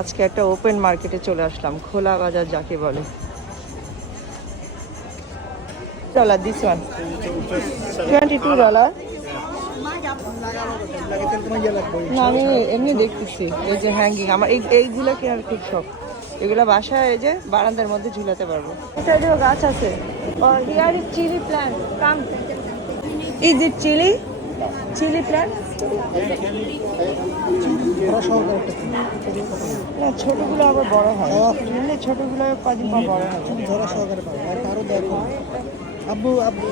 আজকে একটা ওপেন মার্কেটে চলে আসলাম খোলা বাজার যাকে বলে। Dollar this one twenty two dollar না আমি এমনি দেখতেছি এই যে হ্যাঙ্গিং আমার এই এইগুলো কেনার খুব শখ? এগুলো বাসায় এই যে বারান্দার মধ্যে ঝুলাতে পারব। সাইডেও গাছ আছে। Here is chilli plant come is it chilli chilli plant না, ছোটগুলো আবার বড় হয়। এমনি ছোটগুলো কদিন পর বড় হয়। তুমি ধরা সহকারে পাবো, আর কারও দেখো আব্বু আব্বু।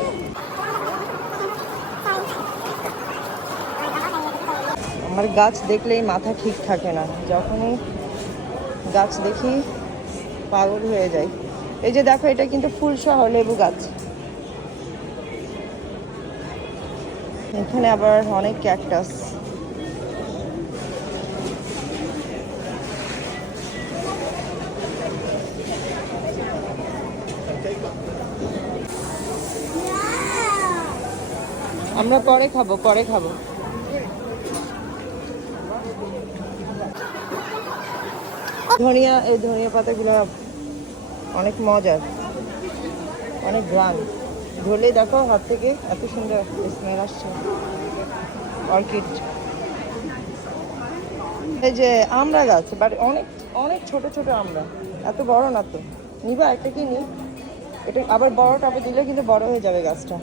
আমার গাছ দেখলেই মাথা ঠিক থাকে না। যখনই গাছ দেখি, পাগল হয়ে যায় এই যে দেখো, এটা কিন্তু ফুল সহ লেবু গাছ। এখানে আবার অনেক ক্যাকটাস আমরা পরে খাব পরে খাব। ধনিয়া, এই ধনিয়া পাতাগুলো অনেক মজার, অনেক গ্রাম ধরলেই দেখো হাত থেকে এত সুন্দর স্মেল আসছে। অর্কিড। এই যে আমড়া গাছ বাট অনেক অনেক ছোট ছোট আমড়া এত বড় না তো। নিবা একটা কি নি এটা আবার বড় টবে দিলে কিন্তু বড় হয়ে যাবে গাছটা।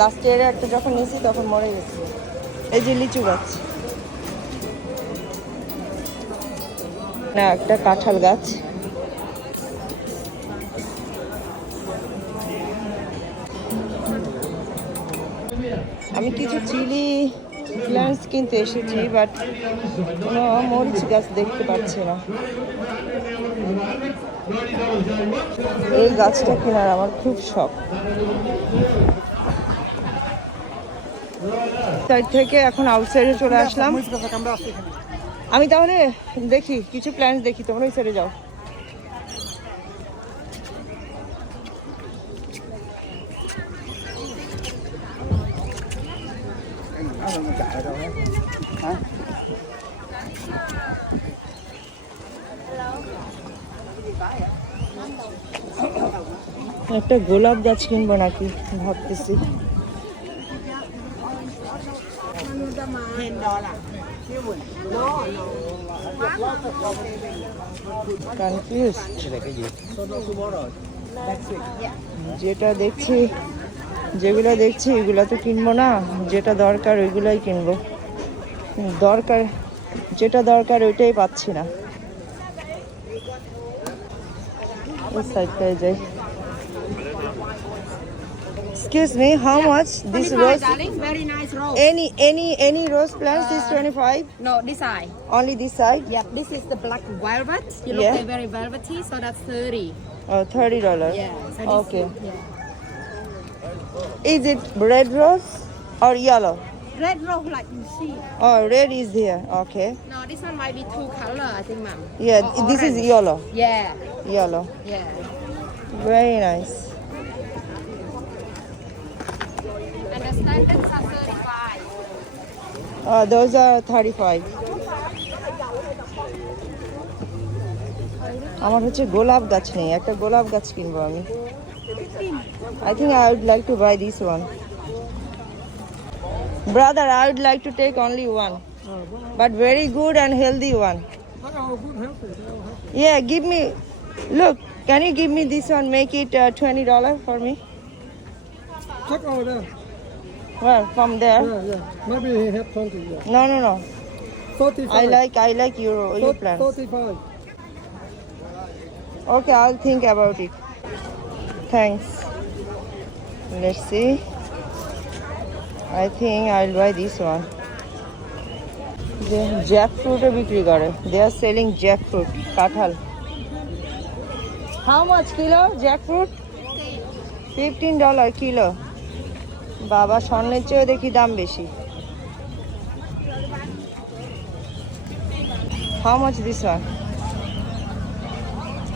লাস্ট ইয়ারে একটা যখন নিয়েছি, তখন মরে গেছে। এই যে লিচু গাছ। না, একটা কাঁঠাল গাছ। আমি কিছু চিলি প্ল্যান্টস কিনতে এসেছি বাট কোনো মরিচ গাছ দেখতে পাচ্ছি না। এই গাছটা কেনার আমার খুব শখ। সাইড থেকে এখন আউটসাইডে চলে আসলাম। আমি তাহলে দেখি কিছু প্ল্যান্স দেখি তোমরা ওই সাইডে যাও। একটা গোলাপ গাছ কিনবো নাকি ভাবতেছি। যেটা দেখছি যেগুলো দেখছি এগুলো তো কিনবো না যেটা দরকার ওইগুলোই কিনবো দরকার যেটা দরকার ওইটাই পাচ্ছি না সাইডটায় যাই Excuse me, how yeah. much this rose? darling. Very nice rose. Any any any rose plants uh, is 25? No, this side. Only this side? Yeah, this is the black velvet. You Yeah. like very velvety, so that's 30. Oh, thirty dollars. Yeah. So this, Okay. Yeah. Is it red rose or yellow? Red rose, like you see. Oh, red is here. Okay. No, this one might be two color, I think, ma'am. Yeah, Or this is orange. yellow. Yeah, Yellow. yeah. Very nice. And the standards are 35. Uh, those are 35. আমার হচ্ছে গোলাপ গাছ নেই একটা গোলাপ গাছ কিনবো আমি I think I would like to buy this one. Brother, I would like to take only one. But very good and healthy one. Yeah, give me. Look, can you give me this one? Make it uh, $20 for me. Check over there. Well, from there. Yeah, yeah. Maybe he have 20. Yeah. No, no, no. 35. I like, I like your, your plan. 35. Okay, I'll think about it. Thanks. Let's see. I think I'll buy this one. Jackfruit বিক্রি করে they are selling jackfruit কাঁঠাল how much kilo jackfruit 15 dollar kilo বাবা স্বর্ণের চেয়েও দেখি দাম বেশি how much this one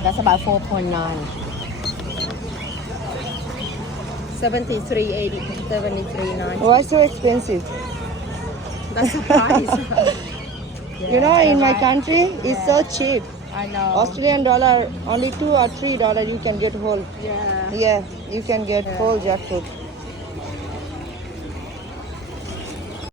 That's about 4.9. 73, 80, 73, 9. why so expensive That's the price. You know, in my country, it's so cheap. I know. Australian dollar, only two or three dollar you can get whole. Yeah. Yeah, you can get whole jackfruit.